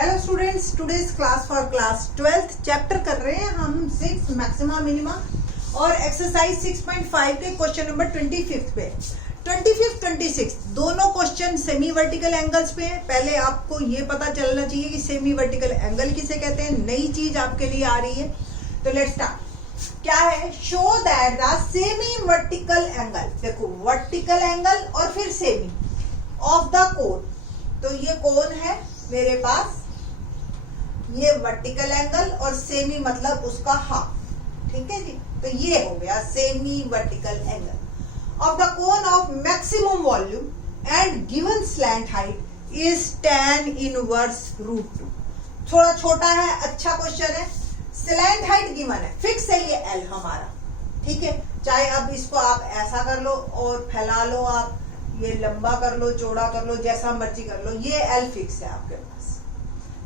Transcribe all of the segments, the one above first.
Hello students, today's class for class 12th chapter कर रहे हैं हम 6 मैक्सिमा मिनिमा और एक्सरसाइज 6.5 के क्वेश्चन नंबर 25 पे 26 दोनों क्वेश्चन सेमी वर्टिकल एंगल्स पे हैं। पहले आपको ये पता चलना चाहिए कि सेमी वर्टिकल एंगल किसे कहते हैं। नई चीज आपके लिए आ रही है, तो लेट्स स्टार्ट। क्या है? Show that the semi vertical angle, देखो वर्टिकल एंगल और फिर सेमी ऑफ द कोन। तो ये कोन है मेरे पास, ये वर्टिकल एंगल और सेमी मतलब उसका हाफ, ठीक है जी। तो ये हो गया semi vertical angle of the cone of maximum volume and given slant height is tan inverse √2। थोड़ा छोटा है, अच्छा क्वेश्चन है। स्लैंट हाइट गिवन है, फिक्स है ये L हमारा, ठीक है। चाहे अब इसको आप ऐसा कर लो और फैला लो, आप ये लंबा कर लो, चौड़ा कर लो, जैसा मर्जी कर लो, ये L फिक्स है आपके पास,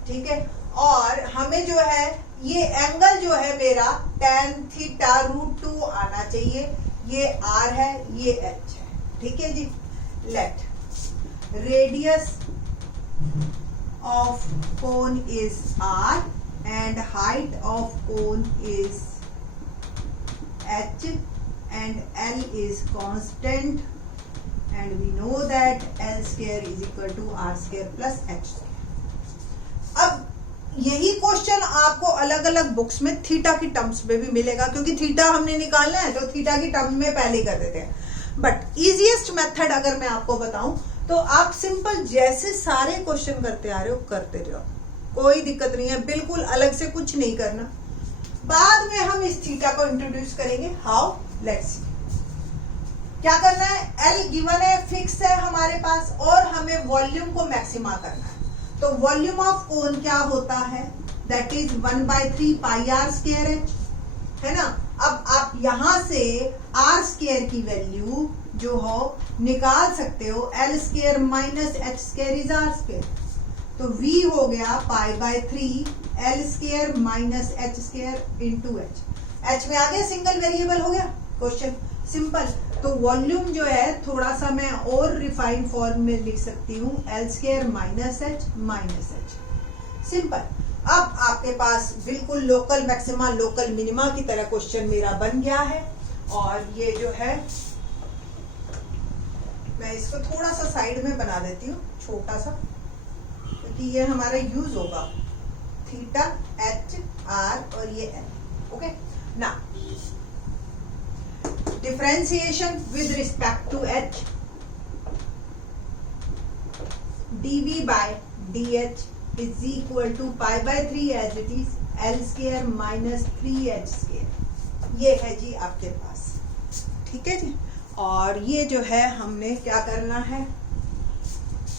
ठीक है। और हमें जो है ये एंगल जो है मेरा tan थीटा √2 आना चाहिए। ये R है, ये H है, ठीक है जी। Let radius of cone is R and height of cone is H and L is constant and we know that L square is equal to R square plus H square। अब यही question आपको अलग अलग books में theta की terms में भी मिलेगा, क्योंकि थीटा हमने निकालना है तो थीटा की टर्म में पहले ही कर देते हैं। बट इजीएस्ट मेथड अगर मैं आपको बताऊं तो आप सिंपल जैसे सारे क्वेश्चन करते आ रहे हो करते रहो, कोई दिक्कत नहीं है, बिल्कुल अलग से कुछ नहीं करना। बाद में हम इस थीटा को इंट्रोड्यूस करेंगे। हाउ? Let's see. क्या करना है? L गिवन है, फिक्स है हमारे पास, और हमें वॉल्यूम को मैक्सिमा करना है। तो वॉल्यूम ऑफ कोन क्या होता है? That is 1/3 pi are square h, है ना। अब आप यहां से आर स्क्वायर की वैल्यू जो हो निकाल सकते हो। L square minus h square is r square, तो V हो गया π/3 L square minus h square into H में आ गया, सिंगल वेरिएबल हो गया क्वेश्चन, सिंपल। तो वॉल्यूम जो है थोड़ा सा मैं और रिफाइंड फॉर्म में लिख सकती हूँ, L square minus H, simple. अब आपके पास बिल्कुल लोकल मैक्सिमा लोकल मिनिमा की तरह क्वेश्चन मेरा बन गया है। और ये जो है मैं इसको थोड़ा सा साइड में बना देती हूँ, छोटा सा, क्योंकि ये हमारा यूज होगा थीटा H R और ये L। ओके ना, differentiation with respect to H, dV by dH is equal to π/3 as it is L square minus 3H square। ये है जी आपके पास, ठीक है जी। और ये जो है हमने क्या करना है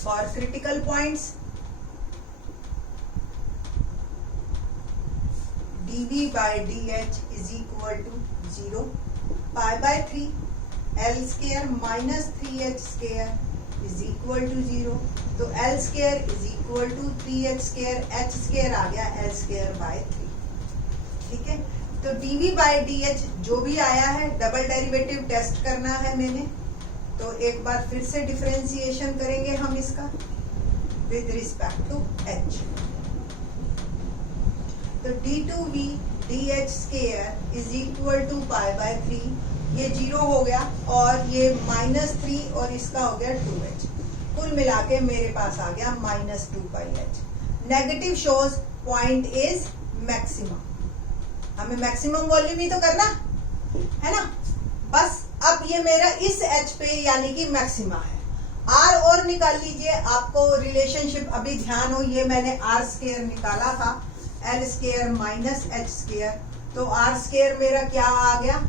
for critical points, dV by dH is equal to 0, π/3 L square minus 3H square is equal to 0। तो L square is equal to 3H square, H square आ गया L स्क्वायर बाय 3, ठीक है। तो dV बाय dH जो भी आया है, डबल डेरिवेटिव टेस्ट करना है मैंने, तो एक बार फिर से डिफरेंशिएशन करेंगे हम इसका विद रिस्पेक्ट टू H। तो d2V dH square is equal to π/3, ये 0 हो गया और ये -3 और इसका हो गया 2H, कुल मिला के मेरे पास आ गया -2πH। Negative shows point is maximum, हमें मैक्सिमम वॉल्यूम ही तो करना है ना। बस अब ये मेरा इस H पे यानी कि मैक्सिमा है। R और निकाल लीजिए, आपको रिलेशनशिप अभी ध्यान हो, ये मैंने R स्क्वायर निकाला था, L square minus H square, तो R स्क्वायर मेरा क्या आ गया,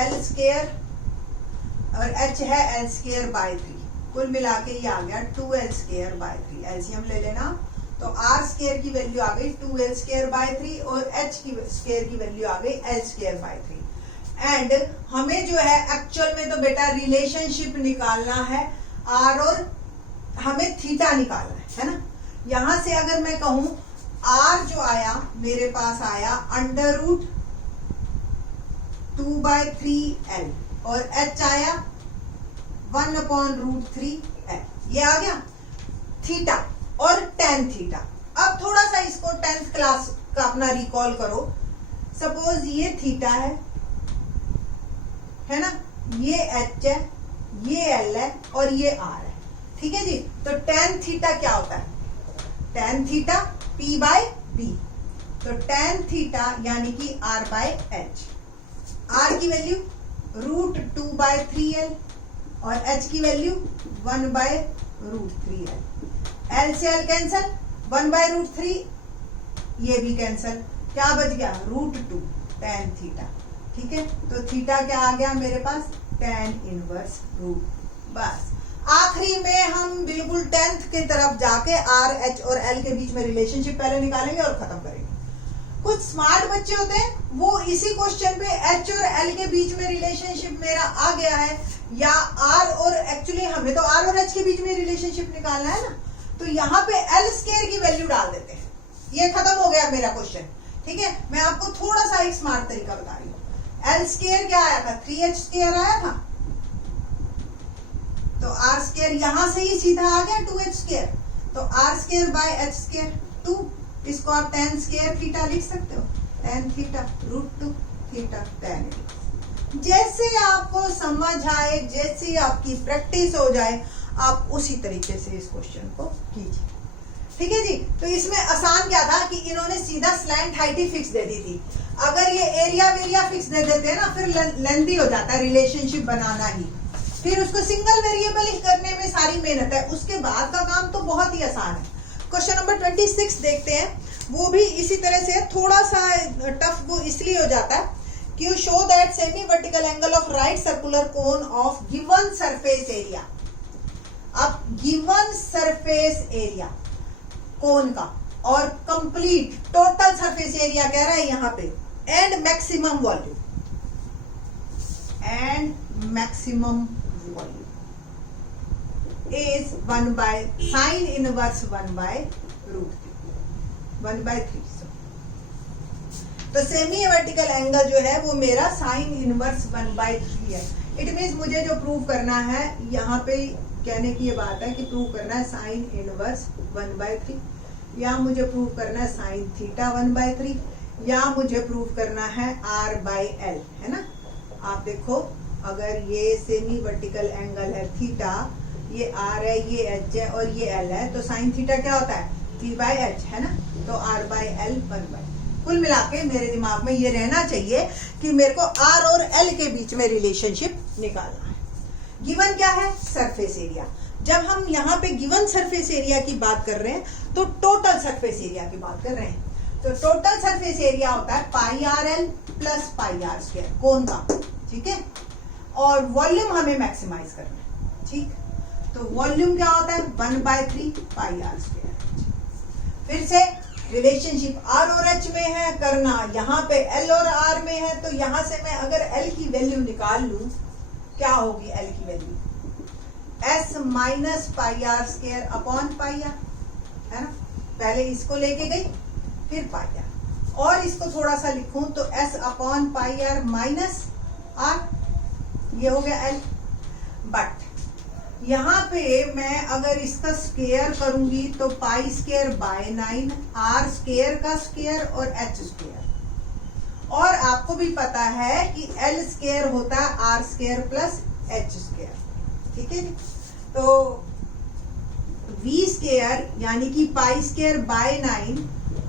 L स्क्वायर और H है L स्क्वायर बाय 3, कुल मिला के ये आ गया 2L स्क्वायर बाय 3। एलसीएम ले लेना, तो R स्क्वायर की वैल्यू आ गई 2L स्क्वायर बाय 3 और H की स्क्वायर की वैल्यू आ गई L स्क्वायर बाय 3। एंड हमें जो है एक्चुअल में तो बेटा रिलेशनशिप निकालना है R और हमें थीटा निकालना है ना। यहां से अगर मैं कहूं R जो आया मेरे पास आया √2/3L और H आया 1/√3L, ये आ गया थीटा और tan थीटा। अब थोड़ा सा इसको 10th क्लास का अपना रिकॉल करो। सपोज ये थीटा है ना, ये एच है, ये एल है और ये आर है, ठीक है जी। तो tan थीटा क्या होता है? tan theta p by b, तो tan थीटा यानी कि r बाय h। r की वैल्यू √2/3l और h की वैल्यू 1/√3l। l से l कैंसल, 1/√3 ये भी कैंसल, क्या बच गया? √2 tan थीटा, ठीक है। तो थीटा क्या आ गया मेरे पास? tan inverse root. बस आखिरी में हम बिल्कुल 10th की तरफ जाके आर, एच और एल के बीच में रिलेशनशिप पहले निकालेंगे और खत्म करेंगे। कुछ स्मार्ट बच्चे होते हैं वो इसी क्वेश्चन पे एच और एल के बीच में रिलेशनशिप मेरा आ गया है, या आर और एक्चुअली हमें तो आर और एच के बीच में रिलेशनशिप निकालना है ना, तो यहाँ पे एल स्क्वायर की वैल्यू डाल देते हैं। ये खत्म हो गया मेरा क्वेश्चन, ठीक है। मैं आपको थोड़ा सा एक स्मार्ट तरीका बता रही हूँ। एल स्क्वायर क्या आया था? 3h स्क्वायर आया था, तो आर स्क्वायर यहां से ही सीधा आ गया 2h स्क्वायर, तो r square by h square 2। इसको आप tan स्क्वायर थीटा लिख सकते हो, tan थीटा √2 थीटा tan। जैसे आपको समझ आए, जैसे आपकी प्रैक्टिस हो जाए, आप उसी तरीके से इस क्वेश्चन को कीजिए, ठीक है जी। तो इसमें आसान क्या था कि इन्होंने सीधा स्लैंट हाइट ही फिक्स दे दी थी। अगर ये एरिया वेरिया फिक्स दे देते हैं ना, फिर लेंथी हो जाता है रिलेशनशिप बनाना ही, फिर उसको सिंगल वेरिएबल ही करने में सारी मेहनत है। उसके बाद का काम तो बहुत ही आसान है। क्वेश्चन नंबर 26 देखते हैं, वो भी इसी तरह से थोड़ा सा टफ वो इसलिए हो जाता है कि you show that semi vertical angle of right circular cone of given surface area. अब गिवन सरफेस एरिया कोन का और कंप्लीट टोटल सरफेस एरिया कह रहा है यहाँ पे, and maximum volume, is 1/sin inverse 1/√3 तो सेमी वर्टिकल एंगल जो है वो मेरा साइन इनवर्स 1/3 है। इट मीन्स मुझे जो प्रूव करना है, यहाँ पे कहने की ये बात है कि प्रूव करना है साइन इनवर्स 1/3, या मुझे प्रूव करना है साइन थीटा 1/3, या मुझे प्रूव करना है r/l, है ना। आप देखो, अगर ये सेमी वर्टिकल एंगल है थीटा, ये r है, ये h है और ये l है, तो साइन थीटा क्या होता है? 3/h, है ना। तो r/l 1/, कुल मिला के मेरे दिमाग में ये रहना चाहिए कि मेरे को r और l के बीच में रिलेशनशिप निकालना है। गिवन क्या है? Surface area. जब हम यहाँ पे गिवन सरफेस एरिया की बात कर रहे हैं तो टोटल सरफेस एरिया की बात कर रहे हैं। तो टोटल सरफेस एरिया होता है πrl प्लस πr² कोन का, ठीक है। और वॉल्यूम हमें मैक्सिमाइज करना है, ठीक। तो वॉल्यूम क्या होता है? 1/3 πr²। फिर से रिलेशनशिप r और h में है करना, यहाँ पे l और r में है, तो यहाँ से मैं अगर l की वैल्यू निकाल लूं, क्या होगी l की value? s minus πr² upon πr, है ना। पहले इसको लेके गई, फिर πr, और इसको थोड़ा सा लिखूं तो s upon πr minus r, ये हो गया l। बट यहाँ पे मैं अगर इसका स्क्वायर करूंगी तो π²/9 r² का स्क्वायर और h², और आपको भी पता है कि l² होता है r² प्लस h², ठीक है। तो v² यानी कि π²/9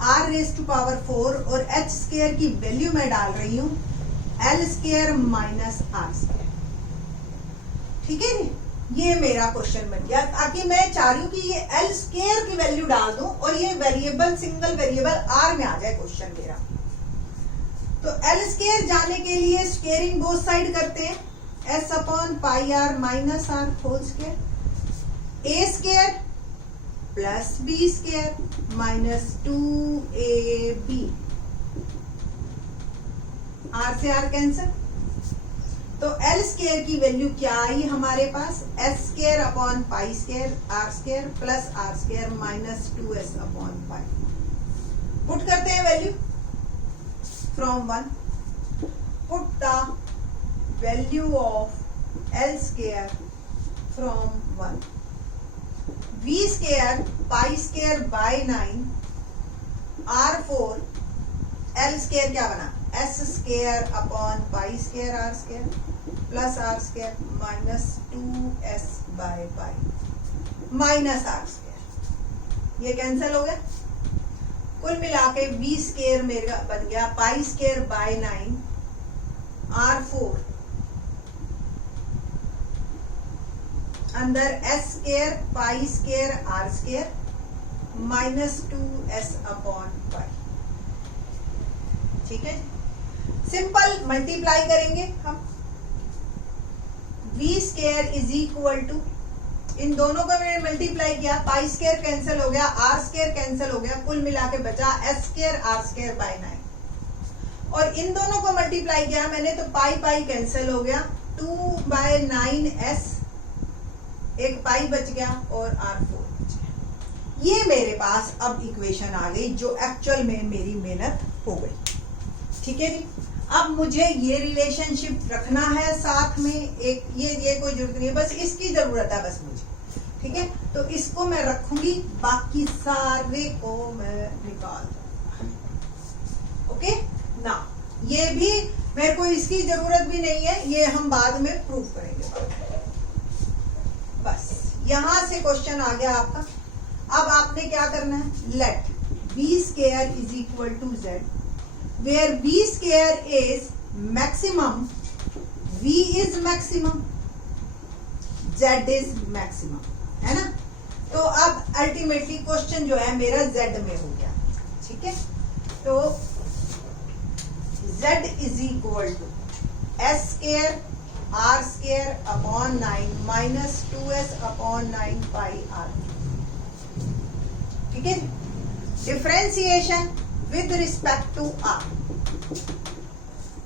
r⁴ और h² की वैल्यू मैं डाल रही हूं l² माइनस r², ठीक है। ये मेरा क्वेश्चन बन गया, ताकि मैं चाह रही हूँ कि ये l² की वैल्यू डाल दूं और ये वेरिएबल, सिंगल वेरिएबल r में आ जाए क्वेश्चन मेरा। तो l² जाने के लिए स्क्वेयरिंग बोथ साइड करते हैं, s upon πr minus r whole square, a² plus b² minus 2ab, r से r कैंसिल। तो l² की वैल्यू क्या आई हमारे पास? s² अपॉन π² r² plus r² minus 2s upon π। Put करते हैं value from 1, put the value of l² from 1, v² π²/9 R4 L square क्या बना, S square upon pi square R square plus R square minus 2S by pi minus R square, ये cancel हो गया। कुल मिला के V स्केयर मेरा बन गया पाई स्केयर बाय 9 R4 अंदर S square pi square R square minus 2S upon pi. ठीक है, सिंपल मल्टीप्लाई करेंगे हम। V square is equal to, इन दोनों को मैंने मल्टीप्लाई किया, पाई स्केयर कैंसिल हो गया, R स्केयर कैंसिल हो गया, कुल मिला के बचा S square R square by 9। और इन दोनों को मल्टीप्लाई किया मैंने तो पाई पाई कैंसिल हो गया, 2/9S, एक पाई बच गया और R4 बच गया। ये मेरे पास अब इक्वेशन आ गई जो एक्चुअल में मेरी मेहनत हो गई। ठीक है जी, अब मुझे ये रिलेशनशिप रखना है साथ में, एक ये कोई जरूरत नहीं है, बस इसकी जरूरत है बस मुझे। ठीक है, तो इसको मैं रखूंगी, बाकी सारे को मैं निकाल दूंगा। ओके ना, ये भी मेरे को इसकी जरूरत भी नहीं है, ये हम बाद में प्रूव करेंगे। बस यहां से क्वेश्चन आ गया आपका। अब आपने क्या करना है, let V square is equal to Z where V square is maximum, V is maximum, Z is maximum, है ना। तो अब अल्टीमेटली क्वेश्चन जो है मेरा Z में हो गया। ठीक है, तो Z is equal to S square R square upon 9 minus 2S upon 9 pi R। ठीक है, differentiation with respect to R,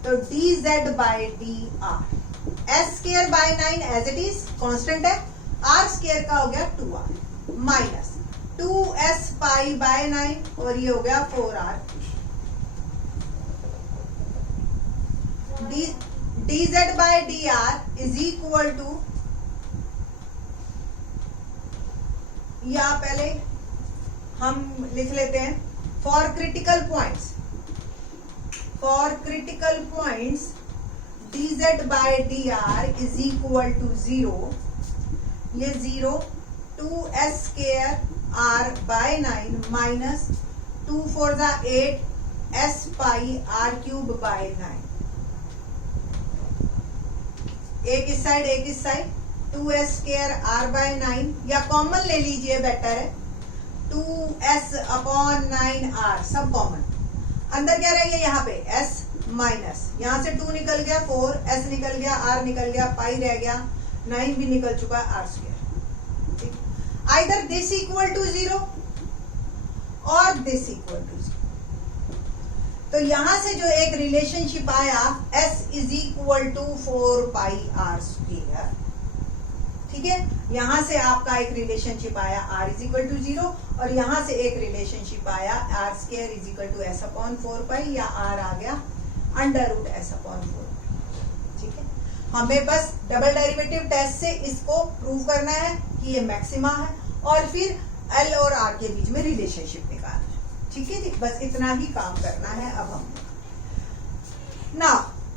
तो dz by dr, s square by 9 as it is constant है, r square का हो गया 2r minus 2s pi by 9 और ये हो गया 4r, dz by dr is equal to, या पहले हम लिख लेते हैं, for critical points dz by dr is equal to 0, ये 0 2s square r by 9 minus 2 4 8 s pi r cube by 9, एक इस side 2s square r by 9, या कॉमन ले लीजिए बेटर है, 2s अपॉन 9r सब कॉमन, अंदर क्या रह गया यहाँ पे s माइनस, यहाँ से 2 निकल गया 4, s निकल गया, r निकल गया, पाई रह गया, 9 भी निकल चुका है, r स्क्वायर। ठीक, आइदर दिस इक्वल टू 0 और दिस इक्वल टू 0। तो यहां से जो एक रिलेशनशिप आया s is equal to 4 pi r square. ठीक है, यहां से आपका एक रिलेशनशिप आया r इज इक्वल टू 0 और यहां से एक रिलेशनशिप आया r square is equal to s upon 4 pi, या r आ गया अंडर रूट s अपॉन 4। ठीक है, हमें बस डबल डेरिवेटिव टेस्ट से इसको प्रूव करना है कि ये मैक्सिमा है और फिर l और r के बीच में रिलेशनशिप निकालना है। ठीक है जी, बस इतना ही काम करना है। अब हम ना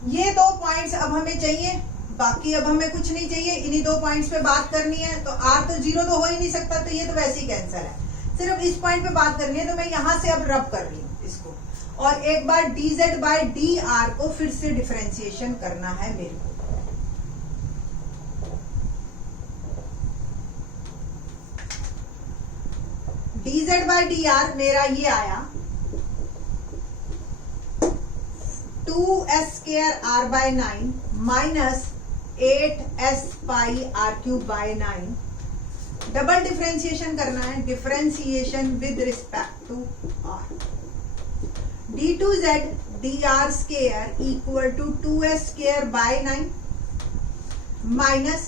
ये 2 पॉइंट्स अब हमें चाहिए, बाकी अब हमें कुछ नहीं चाहिए, इन्हीं 2 पॉइंट्स पे बात करनी है। तो r तो 0 तो हो ही नहीं सकता, तो ये तो वैसे ही कैंसिल है, सिर्फ इस पॉइंट पे बात करनी है। तो मैं यहां से अब रब कर रही हूँ इसको, और एक बार dz बाय dr को फिर से डिफरेंशिएशन करना है मेरे को। dz बाय dr मेरा ये आया 2s square r by 9 minus 8s pi r cube by 9। Double differentiation करना है, differentiation with respect to r, d2z dr square equal to 2s square by 9 minus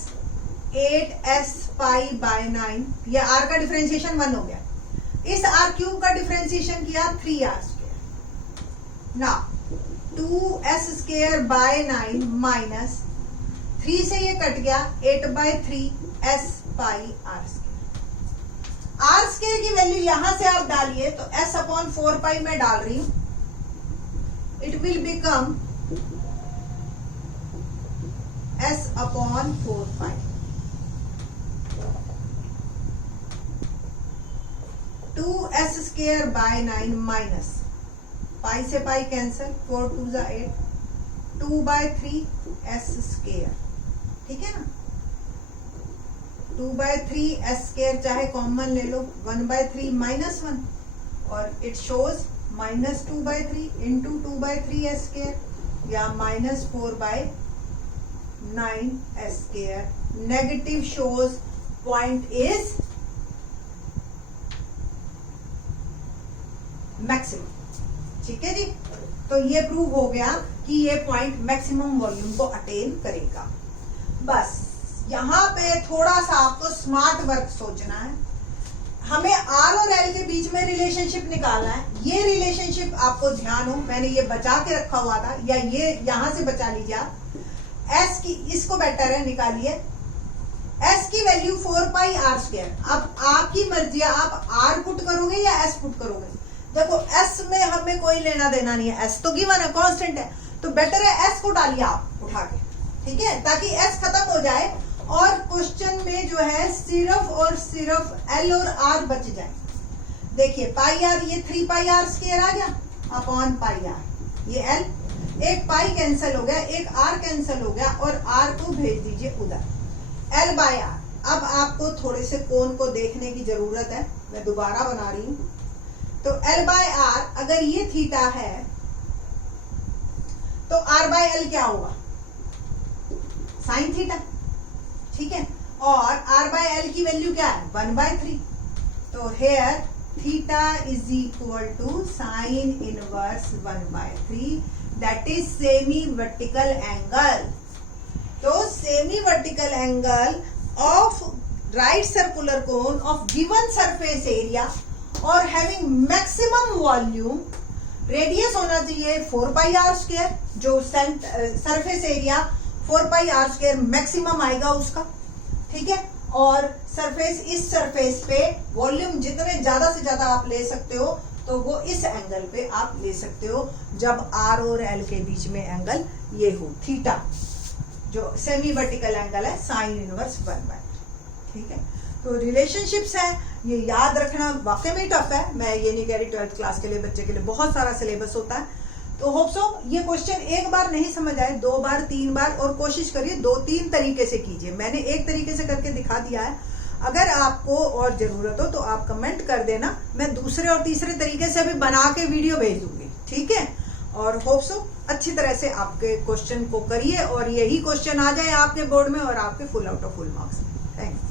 8s pi by 9। ये r का differentiation 1 हो गया, इस r cube का differentiation किया 3r square. ना 2s स्क्वायर बाय 9 माइनस 3 से ये कट गया 8 by 3 s pi r square. R square की वैल्यू यहां से आप डालिए तो s अपॉन 4 पाई में डाल रही हूं, it will become s upon 4 pi. 2s square by 9 minus pi से पाई कैंसिल, 4 2 जा 8, 2/3 s स्क्वायर, ठीक है ना। 2/3 s स्क्वायर चाहे कॉमन ले लो, 1/3 -1 और it shows -2/3 into 2/3 s square या -4/9 s square. Negative shows point is maximum, ठीक है जी। तो ये प्रूव हो गया कि ये पॉइंट मैक्सिमम वॉल्यूम को अटेन करेगा। बस यहां पे थोड़ा सा आपको स्मार्ट वर्क सोचना है। हमें आर और एल के बीच में रिलेशनशिप निकालना है। ये रिलेशनशिप आपको ध्यान हो, मैंने ये बचा के रखा हुआ था, या ये यहां से बचा लीजिए आप। एस की, इसको बेटर है निकालिए, एस की वैल्यू 4 पाई आर स्क्वायर। अब आपकी मर्जी है, आप आर पुट करोगे या एस पुट करोगे। देखो एस में हमें कोई लेना देना नहीं है, एस तो गिवन है, कांस्टेंट है, तो बेटर है एस को डालिए आप उठा के, ठीक है, ताकि एस खत्म हो जाए और क्वेश्चन में जो है सिर्फ और सिर्फ एल और आर बच जाए। देखिए पाई आर, ये 3 पाई आर स्क्वायर आ गया अपॉन पाई आर, ये एल, एक पाई कैंसिल हो गया, एक आर कैंसिल हो गया और आर को भेज दीजिए उधर, एल बाय आर। अब आपको थोड़े से कोण को देखने की जरूरत है, मैं दोबारा बना रही हूं। तो L बाय आर, अगर ये थीटा है तो R बाय L क्या होगा, साइन थीटा, ठीक है। और R बाय L की वैल्यू क्या है, 1/3। तो here theta is equal to sine inverse 1/3, that is semi vertical angle. तो semi vertical angle of right circular cone of given surface area और हैविंग मैक्सिमम वॉल्यूम, रेडियस होना चाहिए 4 pi are square, जो surface area 4 pi are square maximum आएगा उसका, ठीक है। और सरफेस, इस सरफेस पे वॉल्यूम जितने ज्यादा से ज्यादा आप ले सकते हो तो वो इस एंगल पे आप ले सकते हो जब आर और एल के बीच में एंगल ये हो, थीटा, जो सेमी वर्टिकल एंगल है साइन इनवर्स 1/3, ठीक है। तो रिलेशनशिप्स है, ये याद रखना वाकई में टफ है। मैं ये नहीं कह रही 12th क्लास के लिए बच्चे के लिए बहुत सारा सिलेबस होता है। तो होप सो ये क्वेश्चन एक बार नहीं समझ आए, 2 बार 3 बार, और कोशिश करिए 2-3 तरीके से कीजिए। मैंने एक तरीके से करके दिखा दिया है, अगर आपको और जरूरत हो तो आप कमेंट कर देना, मैं दूसरे और तीसरे तरीके से भी बना के वीडियो भेज दूंगी, ठीक है। और होप सो अच्छी तरह से आपके क्वेश्चन को करिए और यही क्वेश्चन आ जाए आपके बोर्ड में और आपके full out of full marks. Thanks.